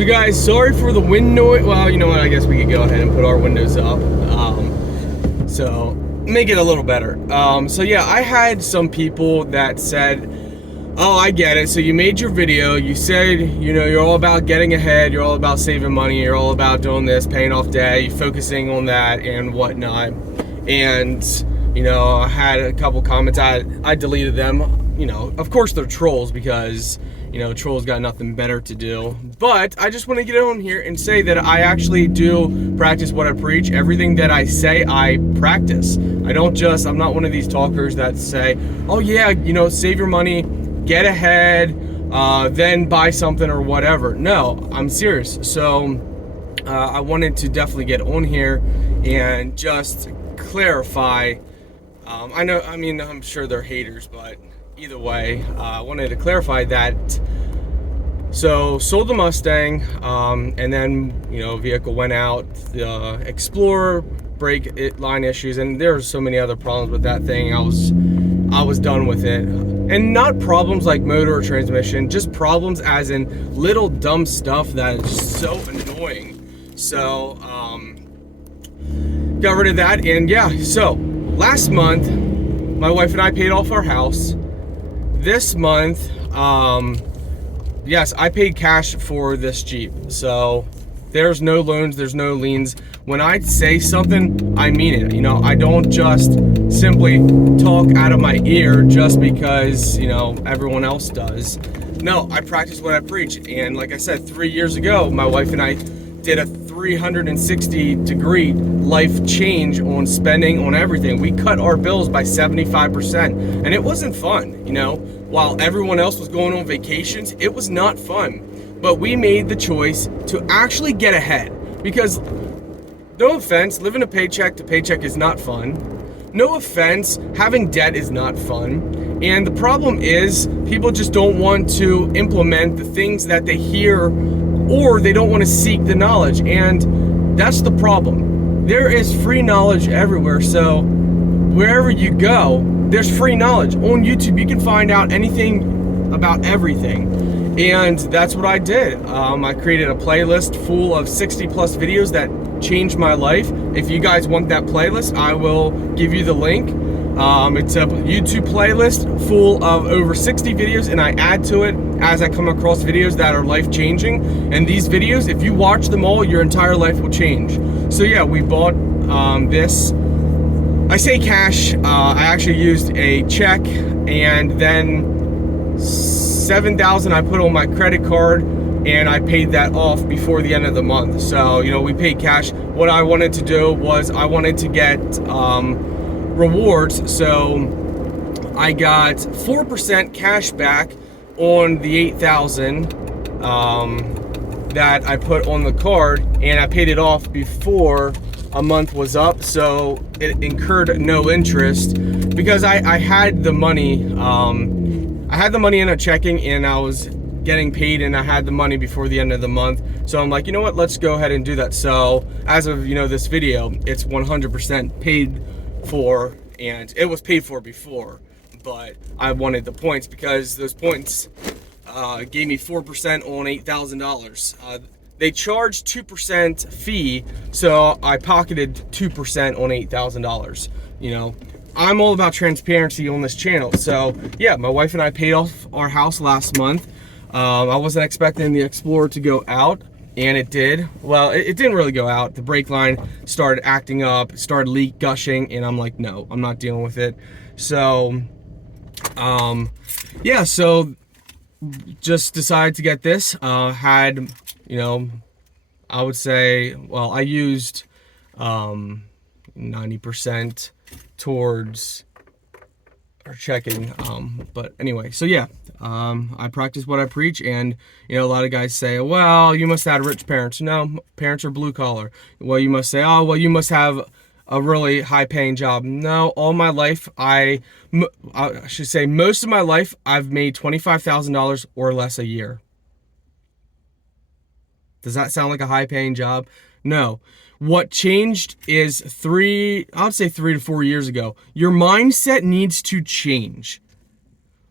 So guys, sorry for the wind noise. Well, you know what, I guess we could go ahead and put our windows up. So make it a little better. So yeah, I had some people that said, oh, I get it. So you made your video, you said, you know, you're all about getting ahead, you're all about saving money, you're all about doing this, paying off debt, you're focusing on that and whatnot. And, you know, I had a couple comments, I deleted them. You know, of course they're trolls because, you know, trolls got nothing better to do. But I just want to get on here and say that I actually do practice what I preach. Everything that I say, I practice. I'm not one of these talkers that say, oh yeah, you know, save your money, get ahead, then buy something or whatever. No, I'm serious. So I wanted to definitely get on here and just clarify. I'm sure they're haters, but either way, I wanted to clarify that. So sold the Mustang, and then, you know, vehicle went out, the Explorer, line issues, and there's so many other problems with that thing. I was done with it. And not problems like motor or transmission, just problems as in little dumb stuff that is so annoying. So got rid of that. And yeah, so last month my wife and I paid off our house. This month, yes, I paid cash for this Jeep. So there's no loans, there's no liens. When I say something, I mean it. You know, I don't just simply talk out of my ear just because, you know, everyone else does. No, I practice what I preach. And like I said, 3 years ago, my wife and I did a 360-degree life change on spending on everything. We cut our bills by 75%, and it wasn't fun. You know, while everyone else was going on vacations, it was not fun. But we made the choice to actually get ahead, because no offense, living a paycheck to paycheck is not fun. No offense, having debt is not fun. And the problem is people just don't want to implement the things that they hear, or they don't want to seek the knowledge. And that's the problem. There is free knowledge everywhere. So wherever you go, there's free knowledge. On YouTube, you can find out anything about everything. And that's what I did. I created a playlist full of 60 plus videos that changed my life. If you guys want that playlist, I will give you the link. It's a YouTube playlist full of over 60 videos, and I add to it as I come across videos that are life-changing. And these videos, if you watch them all, your entire life will change. So yeah, we bought this. I say cash. I actually used a check, and then $7,000 I put on my credit card, and I paid that off before the end of the month. So, you know, we paid cash. What I wanted to do was I wanted to get rewards. So I got 4% cash back on the $8,000 that I put on the card, and I paid it off before a month was up. So it incurred no interest because I had the money. I had the money in a checking, and I was getting paid, and I had the money before the end of the month. So I'm like, you know what, let's go ahead and do that. So as of, you know, this video, it's 100% paid for, and it was paid for before, but I wanted the points because those points gave me 4% on $8,000. They charged 2% fee, so I pocketed 2% on $8,000. You know, I'm all about transparency on this channel. So yeah, my wife and I paid off our house last month. I wasn't expecting the Explorer to go out, and it did. Well, it didn't really go out. The brake line started acting up, started gushing, and I'm like, no, I'm not dealing with it. So yeah, so just decided to get this. Had, you know, I would say, well, I used 90% towards our checking, but anyway, so yeah, I practice what I preach. And you know, a lot of guys say, well, you must have rich parents. No, parents are blue collar. Well, you must say, oh, well, you must have a really high paying job. No, all my life, I should say most of my life, I've made $25,000 or less a year. Does that sound like a high paying job? No. What changed is I would say 3 to 4 years ago. Your mindset needs to change.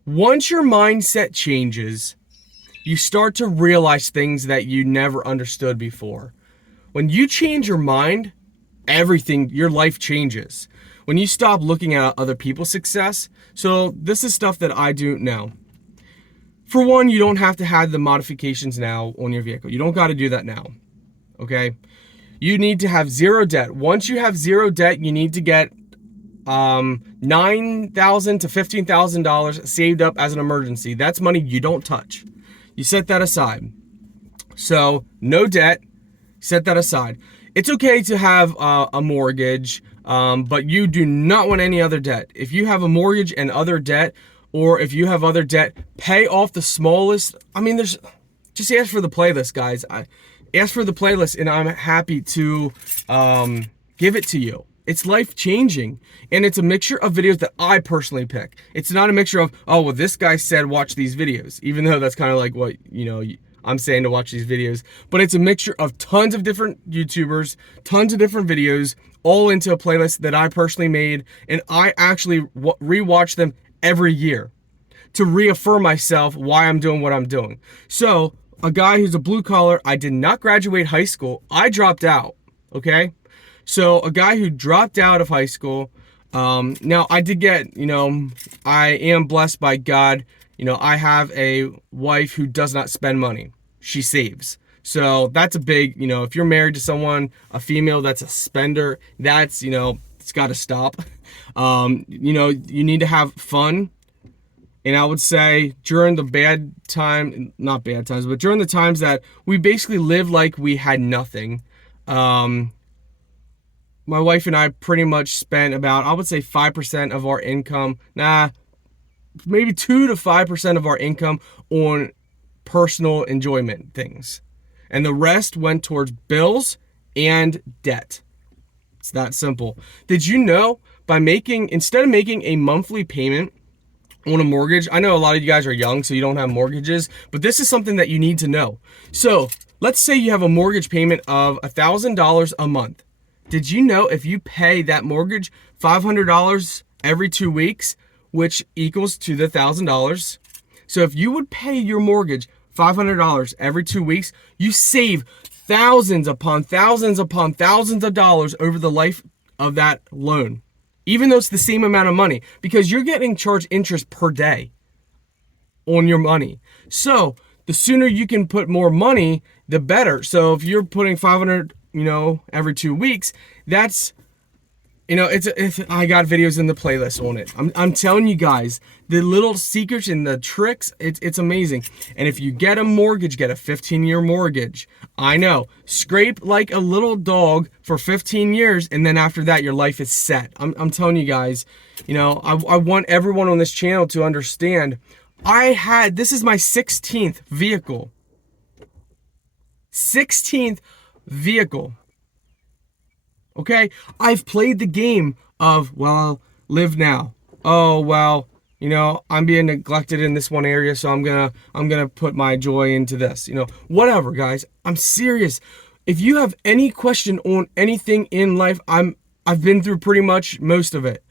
Once your mindset changes, you start to realize things that you never understood before. When you change your mind, everything, your life changes. When you stop looking at other people's success. So this is stuff that I do now. For one, you don't have to have the modifications now on your vehicle. You don't got to do that now. Okay? You need to have zero debt. Once you have zero debt, you need to get $9,000 to $15,000 saved up as an emergency. That's money you don't touch. You set that aside. So no debt, set that aside. It's okay to have a mortgage, but you do not want any other debt. If you have a mortgage and other debt, or if you have other debt, pay off the smallest. I mean, just ask for the playlist, guys. Ask for the playlist, and I'm happy to give it to you. It's life changing, and it's a mixture of videos that I personally pick. It's not a mixture of, oh, well, this guy said watch these videos, even though that's kind of like what, I'm saying to watch these videos. But it's a mixture of tons of different YouTubers, tons of different videos, all into a playlist that I personally made, and I actually rewatch them every year to reaffirm myself why I'm doing what I'm doing. So, a guy who's a blue collar, I did not graduate high school. I dropped out, okay? So a guy who dropped out of high school, now I did get, I am blessed by God. I have a wife who does not spend money. She saves. So that's a big, if you're married to someone, a female that's a spender, that's, it's got to stop. You need to have fun. And I would say during the not bad times, but during the times that we basically lived like we had nothing, my wife and I pretty much spent about, I would say 5% of our income, maybe 2 to 5% of our income on personal enjoyment things. And the rest went towards bills and debt. It's that simple. Did you know instead of making a monthly payment on a mortgage, I know a lot of you guys are young, so you don't have mortgages, but this is something that you need to know. So let's say you have a mortgage payment of $1,000 a month. Did you know if you pay that mortgage $500 every 2 weeks, which equals to the $1,000? So if you would pay your mortgage $500 every 2 weeks, you save thousands upon thousands upon thousands of dollars over the life of that loan, even though it's the same amount of money, because you're getting charged interest per day on your money. So the sooner you can put more money, the better. So if you're putting $500, every 2 weeks, that's, I got videos in the playlist on it. I'm telling you guys, the little secrets and the tricks, it's amazing. And if you get a mortgage, get a 15-year mortgage. I know, scrape like a little dog for 15 years, and then after that, your life is set. I'm telling you guys, I want everyone on this channel to understand, this is my 16th vehicle. 16th vehicle. Okay, I've played the game of, well, live now. Oh, well, I'm being neglected in this one area, so I'm gonna put my joy into this. Whatever, guys. I'm serious. If you have any question on anything in life, I've been through pretty much most of it.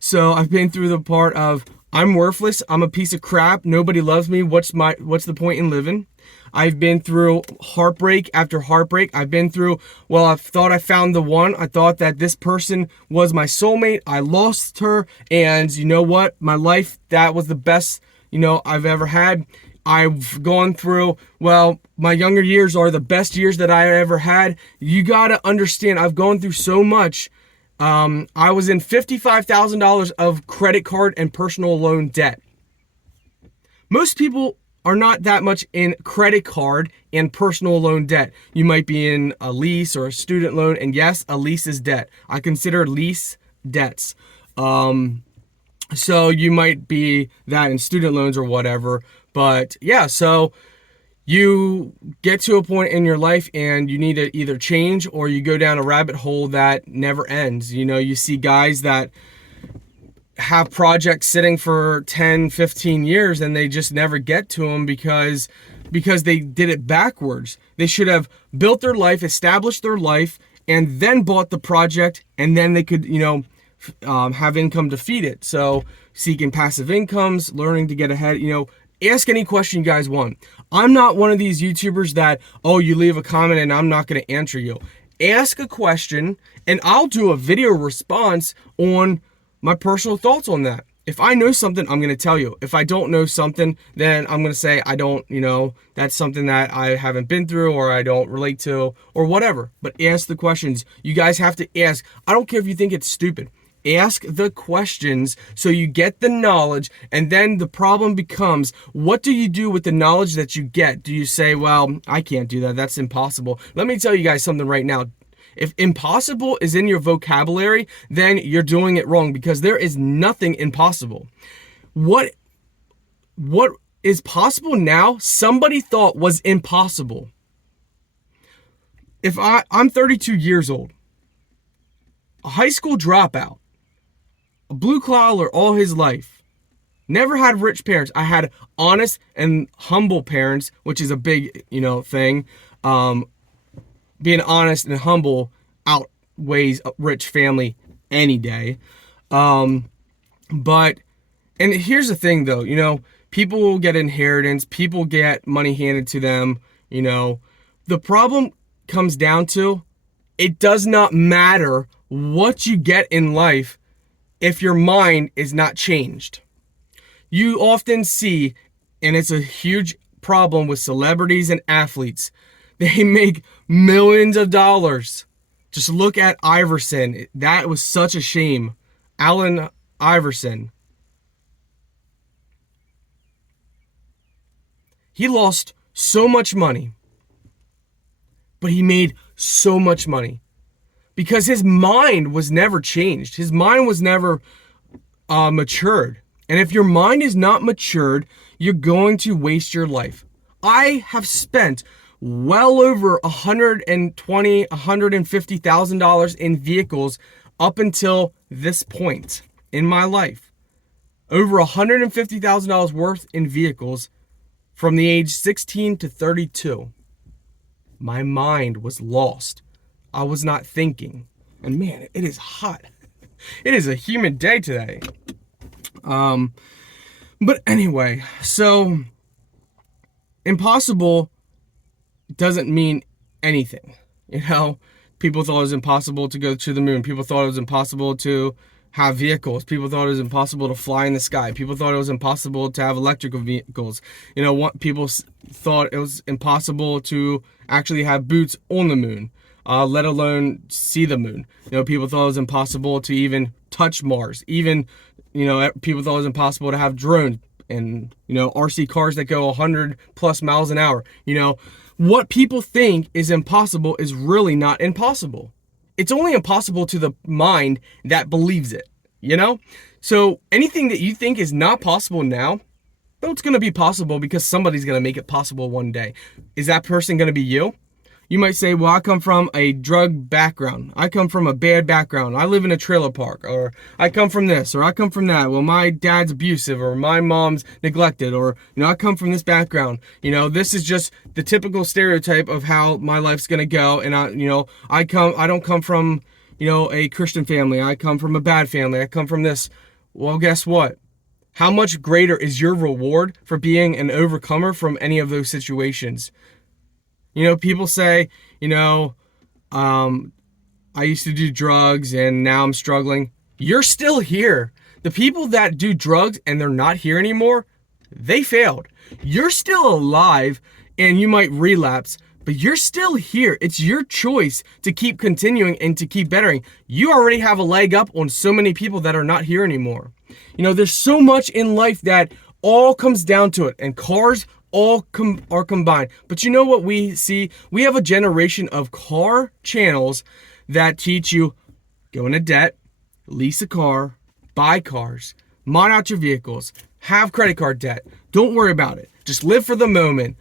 So I've been through the part of I'm worthless, I'm a piece of crap, nobody loves me, what's the point in living? I've been through heartbreak after heartbreak. I've been through, well, I thought I found the one. I thought that this person was my soulmate. I lost her. And you know what? My life, that was the best, I've ever had. I've gone through, well, my younger years are the best years that I ever had. You got to understand, I've gone through so much. I was in $55,000 of credit card and personal loan debt. Most people are not that much in credit card and personal loan debt. You might be in a lease or a student loan, and yes, a lease is debt. I consider lease debts. So you might be that in student loans or whatever. But yeah, so you get to a point in your life and you need to either change or you go down a rabbit hole that never ends. You see guys that have projects sitting for 10, 15 years and they just never get to them because they did it backwards. They should have built their life, established their life, and then bought the project, and then they could, have income to feed it. So seeking passive incomes, learning to get ahead, Ask any question you guys want. I'm not one of these YouTubers that, oh, you leave a comment and I'm not going to answer you. Ask a question and I'll do a video response on my personal thoughts on that. If I know something, I'm going to tell you. If I don't know something, then I'm going to say I don't, that's something that I haven't been through or I don't relate to or whatever. But ask the questions. You guys have to ask. I don't care if you think it's stupid. Ask the questions so you get the knowledge, and then the problem becomes, what do you do with the knowledge that you get? Do you say, well, I can't do that, that's impossible? Let me tell you guys something right now. If impossible is in your vocabulary, then you're doing it wrong, because there is nothing impossible. What is possible now, somebody thought was impossible. If I'm 32 years old, a high school dropout, a blue collar all his life, never had rich parents. I had honest and humble parents, which is a big, thing. Being honest and humble outweighs a rich family any day. But, and here's the thing though, people will get inheritance, people get money handed to them, the problem comes down to, it does not matter what you get in life if your mind is not changed. You often see, and it's a huge problem with celebrities and athletes, they make millions of dollars. Just look at Iverson. That was such a shame. Allen Iverson. He lost so much money, but he made so much money because his mind was never changed. His mind was never matured. And if your mind is not matured, you're going to waste your life. I have spent well over $120,000, $150,000 in vehicles up until this point in my life. Over $150,000 worth in vehicles from the age 16 to 32. My mind was lost. I was not thinking. And man, it is hot. It is a humid day today. But anyway, so impossible doesn't mean anything. People thought it was impossible to go to the moon. People thought it was impossible to have vehicles. People thought it was impossible to fly in the sky. People thought it was impossible to have electrical vehicles. People thought it was impossible to actually have boots on the moon, let alone see the moon. People thought it was impossible to even touch Mars. Even, people thought it was impossible to have drones and, RC cars that go 100 plus miles an hour. What people think is impossible is really not impossible. It's only impossible to the mind that believes it, So anything that you think is not possible now, well, it's going to be possible because somebody's going to make it possible one day. Is that person going to be you? You might say, well, I come from a drug background. I come from a bad background. I live in a trailer park. Or I come from this, or I come from that. Well, my dad's abusive, or my mom's neglected, or, I come from this background. This is just the typical stereotype of how my life's going to go. And I don't come from, a Christian family. I come from a bad family. I come from this. Well, guess what? How much greater is your reward for being an overcomer from any of those situations? People say, I used to do drugs and now I'm struggling. You're still here. The people that do drugs and they're not here anymore, they failed. You're still alive and you might relapse, but you're still here. It's your choice to keep continuing and to keep bettering. You already have a leg up on so many people that are not here anymore. There's so much in life that all comes down to it, and cars all are combined. But you know what we see? We have a generation of car channels that teach you go into debt, lease a car, buy cars, mod out your vehicles, have credit card debt. Don't worry about it. Just live for the moment.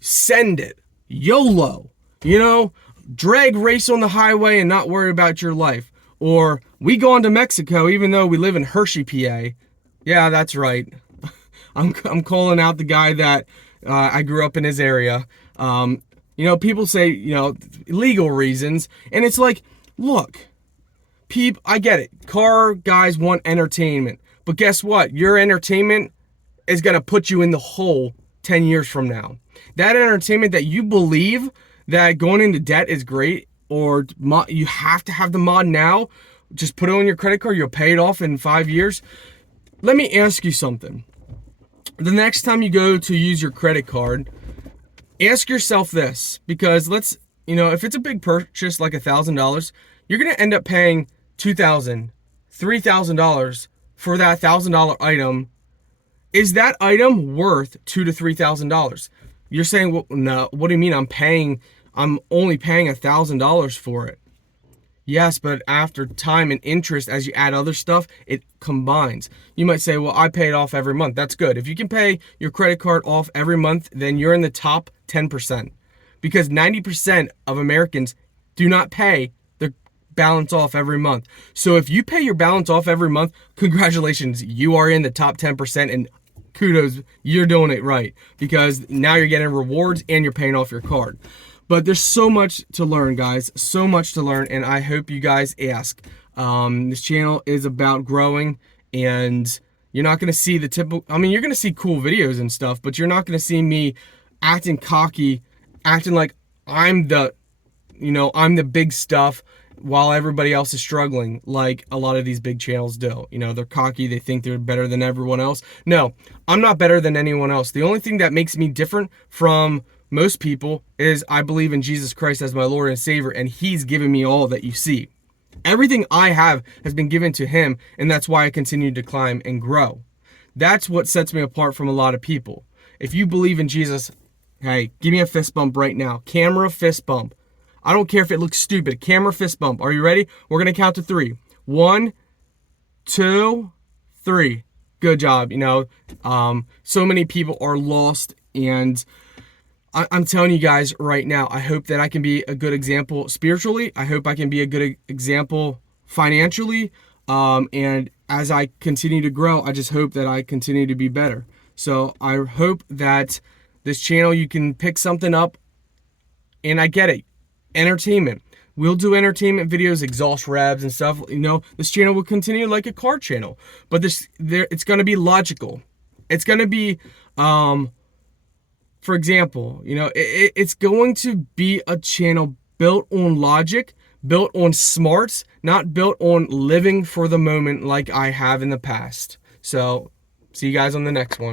Send it. YOLO. Drag race on the highway and not worry about your life. Or we go on to Mexico even though we live in Hershey, PA. Yeah, that's right. I'm calling out the guy that I grew up in his area. People say, legal reasons. And it's like, look, I get it. Car guys want entertainment. But guess what? Your entertainment is going to put you in the hole 10 years from now. That entertainment that you believe that going into debt is great, or you have to have the mod now, just put it on your credit card, you'll pay it off in 5 years. Let me ask you something. The next time you go to use your credit card, ask yourself this, because if it's a big purchase like $1,000, you're going to end up paying $2,000, $3,000 for that $1,000 item. Is that item worth $2,000 to $3,000? You're saying, well, no, what do you mean I'm only paying $1,000 for it? Yes, but after time and interest, as you add other stuff, it combines. You might say, well, I pay it off every month. That's good. If you can pay your credit card off every month, then you're in the top 10%. Because 90% of Americans do not pay their balance off every month. So if you pay your balance off every month, congratulations, you are in the top 10%, and kudos, you're doing it right, because now you're getting rewards and you're paying off your card. But there's so much to learn, guys, so much to learn, and I hope you guys ask. This channel is about growing, and you're not going to see the typical, you're going to see cool videos and stuff, but you're not going to see me acting cocky, acting like I'm the big stuff while everybody else is struggling, like a lot of these big channels do. They're cocky, they think they're better than everyone else. No, I'm not better than anyone else. The only thing that makes me different from most people is I believe in Jesus Christ as my Lord and Savior, and He's given me all that you see. Everything I have has been given to Him, and that's why I continue to climb and grow. That's what sets me apart from a lot of people. If you believe in Jesus, hey, give me a fist bump right now. Camera fist bump. I don't care if it looks stupid. Camera fist bump. Are you ready? We're going to count to 3. 1, 2, 3. Good job. So many people are lost, and I'm telling you guys right now, I hope that I can be a good example spiritually. I hope I can be a good example financially. And as I continue to grow, I just hope that I continue to be better. So I hope that this channel, you can pick something up, and I get it. Entertainment. We'll do entertainment videos, exhaust revs and stuff. This channel will continue like a car channel, but it's going to be logical. It's going to be, for example, it's going to be a channel built on logic, built on smarts, not built on living for the moment like I have in the past. So, see you guys on the next one.